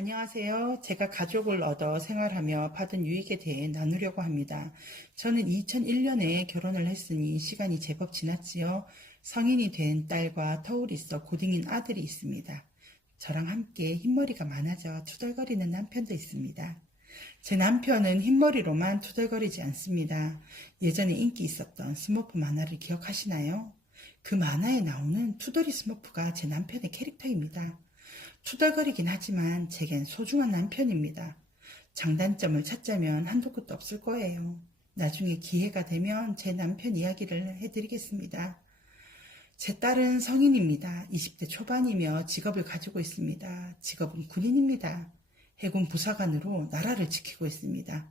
안녕하세요. 제가 가족을 얻어 생활하며 받은 유익에 대해 나누려고 합니다. 저는 2001년에 결혼을 했으니 시간이 제법 지났지요. 성인이 된 딸과 터울이 있어 고딩인 아들이 있습니다. 저랑 함께 흰머리가 많아져 투덜거리는 남편도 있습니다. 제 남편은 흰머리로만 투덜거리지 않습니다. 예전에 인기 있었던 스머프 만화를 기억하시나요? 그 만화에 나오는 투덜이 스머프가 제 남편의 캐릭터입니다. 투덜거리긴 하지만 제겐 소중한 남편입니다. 장단점을 찾자면 한도 끝도 없을 거예요. 나중에 기회가 되면 제 남편 이야기를 해드리겠습니다. 제 딸은 성인입니다. 20대 초반이며 직업을 가지고 있습니다. 직업은 군인입니다. 해군 부사관으로 나라를 지키고 있습니다.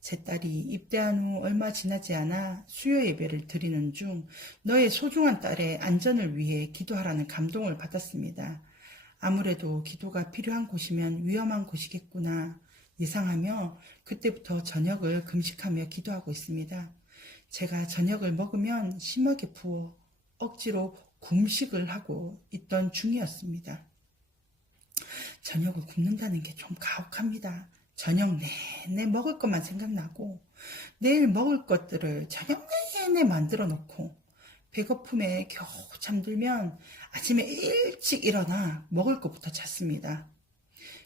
제 딸이 입대한 후 얼마 지나지 않아 수요 예배를 드리는 중 너의 소중한 딸의 안전을 위해 기도하라는 감동을 받았습니다. 아무래도 기도가 필요한 곳이면 위험한 곳이겠구나 예상하며 그때부터 저녁을 금식하며 기도하고 있습니다. 제가 저녁을 먹으면 심하게 부어 억지로 금식을 하고 있던 중이었습니다. 저녁을 굶는다는 게 좀 가혹합니다. 저녁 내내 먹을 것만 생각나고 내일 먹을 것들을 저녁 내내 만들어 놓고 배고픔에 겨우 잠들면 아침에 일찍 일어나 먹을 것부터 찾습니다.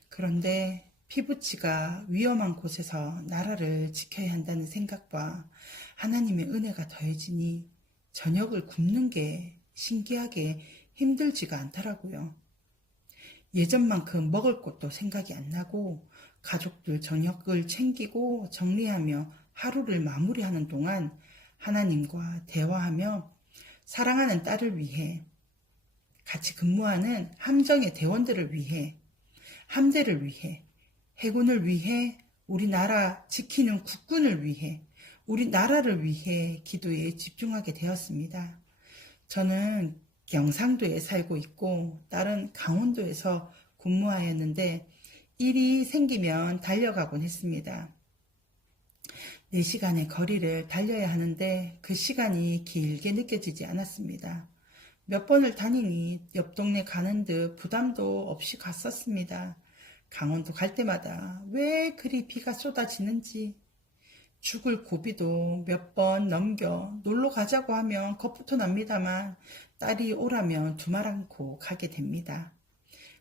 그런데 피부치가 위험한 곳에서 나라를 지켜야 한다는 생각과 하나님의 은혜가 더해지니 저녁을 굶는 게 신기하게 힘들지가 않더라고요. 예전만큼 먹을 것도 생각이 안 나고 가족들 저녁을 챙기고 정리하며 하루를 마무리하는 동안 하나님과 대화하며 사랑하는 딸을 위해 같이 근무하는 함정의 대원들을 위해 함대를 위해 해군을 위해 우리나라 지키는 국군을 위해 우리나라를 위해 기도에 집중하게 되었습니다. 저는 경상도에 살고 있고 딸은 강원도에서 근무하였는데 일이 생기면 달려가곤 했습니다. 4시간의 거리를 달려야 하는데 그 시간이 길게 느껴지지 않았습니다. 몇 번을 다니니 옆 동네 가는 듯 부담도 없이 갔었습니다. 강원도 갈 때마다 왜 그리 비가 쏟아지는지 죽을 고비도 몇 번 넘겨 놀러 가자고 하면 겁부터 납니다만 딸이 오라면 두말 않고 가게 됩니다.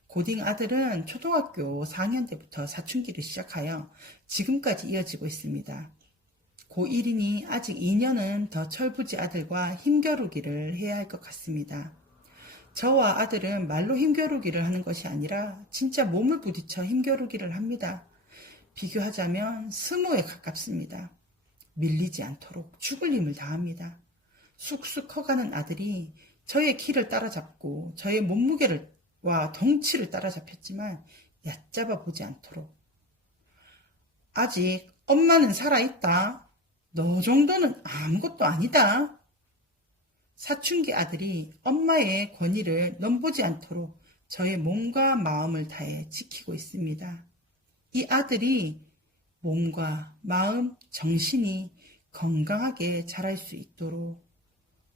고딩 아들은 초등학교 4학년 때부터 사춘기를 시작하여 지금까지 이어지고 있습니다. 고1이니 아직 2년은 더 철부지 아들과 힘겨루기를 해야 할 것 같습니다. 저와 아들은 말로 힘겨루기를 하는 것이 아니라 진짜 몸을 부딪혀 힘겨루기를 합니다. 비교하자면 스모에 가깝습니다. 밀리지 않도록 죽을 힘을 다합니다. 쑥쑥 커가는 아들이 저의 키를 따라잡고 저의 몸무게와 덩치를 따라잡혔지만 얕잡아 보지 않도록 아직 엄마는 살아있다. 너 정도는 아무것도 아니다. 사춘기 아들이 엄마의 권위를 넘보지 않도록 저의 몸과 마음을 다해 지키고 있습니다. 이 아들이 몸과 마음, 정신이 건강하게 자랄 수 있도록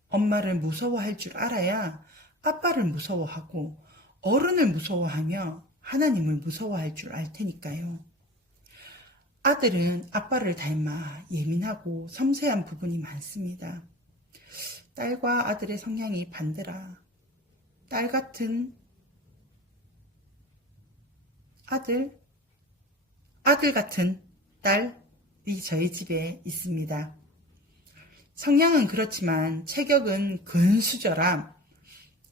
엄마를 무서워할 줄 알아야 아빠를 무서워하고 어른을 무서워하며 하나님을 무서워할 줄 알 테니까요. 아들은 아빠를 닮아 예민하고 섬세한 부분이 많습니다. 딸과 아들의 성향이 반대라. 딸 같은 아들 같은 딸이 저희 집에 있습니다. 성향은 그렇지만 체격은 근수저라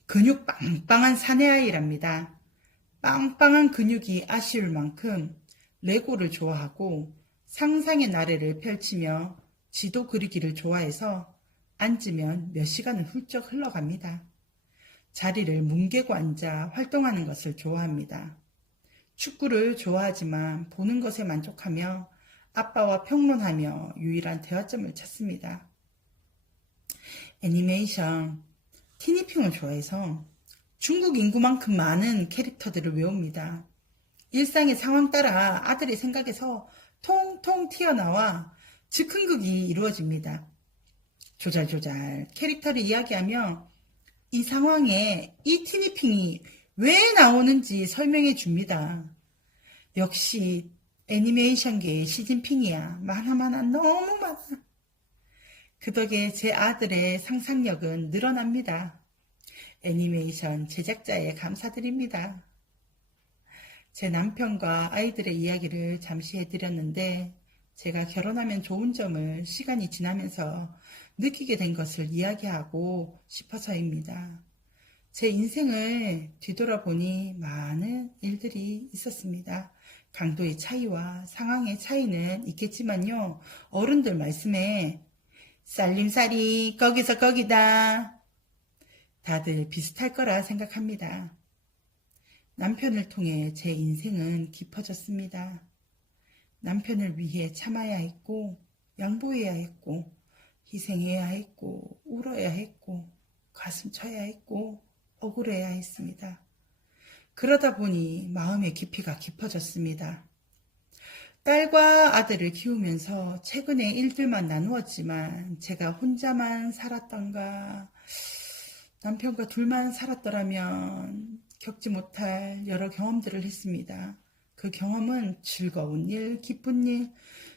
근육 빵빵한 사내아이랍니다. 빵빵한 근육이 아쉬울 만큼 레고를 좋아하고 상상의 나래를 펼치며 지도 그리기를 좋아해서 앉으면 몇 시간은 훌쩍 흘러갑니다. 자리를 뭉개고 앉아 활동하는 것을 좋아합니다. 축구를 좋아하지만 보는 것에 만족하며 아빠와 평론하며 유일한 대화점을 찾습니다. 애니메이션, 티니핑을 좋아해서 중국 인구만큼 많은 캐릭터들을 외웁니다. 일상의 상황 따라 아들의 생각에서 통통 튀어나와 즉흥극이 이루어집니다. 조잘조잘 캐릭터를 이야기하며 이 상황에 이 티니핑이 왜 나오는지 설명해 줍니다. 역시 애니메이션계의 시진핑이야. 많아 너무 많아. 그 덕에 제 아들의 상상력은 늘어납니다. 애니메이션 제작자에 감사드립니다. 제 남편과 아이들의 이야기를 잠시 해드렸는데 제가 결혼하면 좋은 점을 시간이 지나면서 느끼게 된 것을 이야기하고 싶어서입니다. 제 인생을 뒤돌아보니 많은 일들이 있었습니다. 강도의 차이와 상황의 차이는 있겠지만요. 어른들 말씀에 살림살이 거기서 거기다. 다들 비슷할 거라 생각합니다. 남편을 통해 제 인생은 깊어졌습니다. 남편을 위해 참아야 했고, 양보해야 했고, 희생해야 했고, 울어야 했고, 가슴 쳐야 했고, 억울해야 했습니다. 그러다 보니 마음의 깊이가 깊어졌습니다. 딸과 아들을 키우면서 최근에 일들만 나누었지만 제가 혼자만 살았던가 남편과 둘만 살았더라면 겪지 못할 여러 경험들을 했습니다. 그 경험은 즐거운 일, 기쁜 일,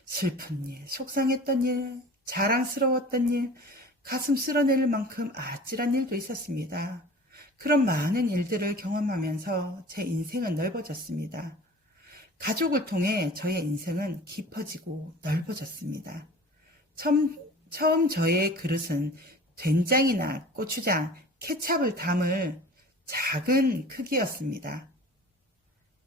슬픈 일, 속상했던 일, 자랑스러웠던 일, 가슴 쓸어낼 만큼 아찔한 일도 있었습니다. 그런 많은 일들을 경험하면서 제 인생은 넓어졌습니다. 가족을 통해 저의 인생은 깊어지고 넓어졌습니다. 처음 저의 그릇은 된장이나 고추장, 케찹을 담을 작은 크기였습니다.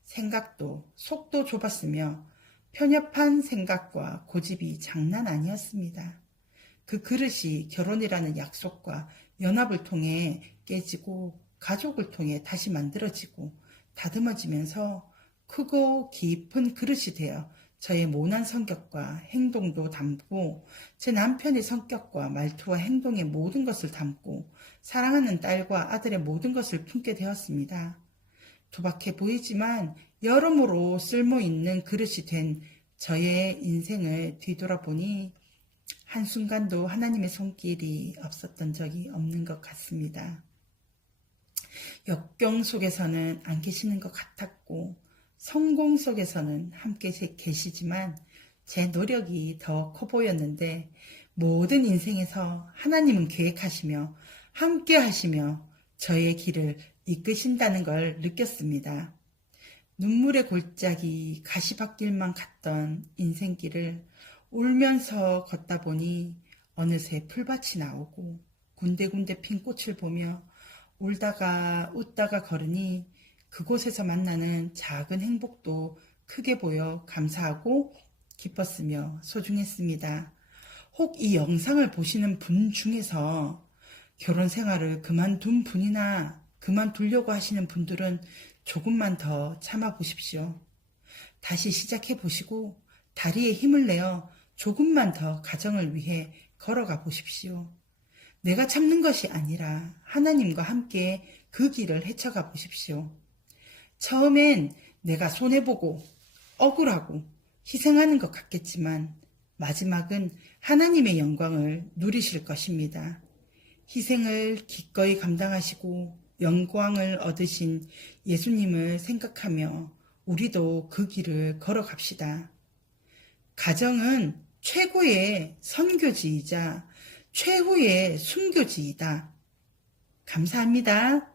생각도 속도 좁았으며 편협한 생각과 고집이 장난 아니었습니다. 그 그릇이 결혼이라는 약속과 연합을 통해 깨지고 가족을 통해 다시 만들어지고 다듬어지면서 크고 깊은 그릇이 되어 저의 모난 성격과 행동도 담고 제 남편의 성격과 말투와 행동의 모든 것을 담고 사랑하는 딸과 아들의 모든 것을 품게 되었습니다. 투박해 보이지만 여러모로 쓸모있는 그릇이 된 저의 인생을 뒤돌아보니 한순간도 하나님의 손길이 없었던 적이 없는 것 같습니다. 역경 속에서는 안 계시는 것 같았고 성공 속에서는 함께 계시지만 제 노력이 더 커 보였는데 모든 인생에서 하나님은 계획하시며 함께 하시며 저의 길을 이끄신다는 걸 느꼈습니다. 눈물의 골짜기 가시밭길만 갔던 인생길을 울면서 걷다 보니 어느새 풀밭이 나오고 군데군데 핀 꽃을 보며 울다가 웃다가 걸으니 그곳에서 만나는 작은 행복도 크게 보여 감사하고 기뻤으며 소중했습니다. 혹 이 영상을 보시는 분 중에서 결혼 생활을 그만둔 분이나 그만두려고 하시는 분들은 조금만 더 참아 보십시오. 다시 시작해 보시고 다리에 힘을 내어 조금만 더 가정을 위해 걸어가 보십시오. 내가 참는 것이 아니라 하나님과 함께 그 길을 헤쳐가 보십시오. 처음엔 내가 손해보고 억울하고 희생하는 것 같겠지만 마지막은 하나님의 영광을 누리실 것입니다. 희생을 기꺼이 감당하시고 영광을 얻으신 예수님을 생각하며 우리도 그 길을 걸어갑시다. 가정은 최고의 선교지이자 최후의 순교지이다. 감사합니다.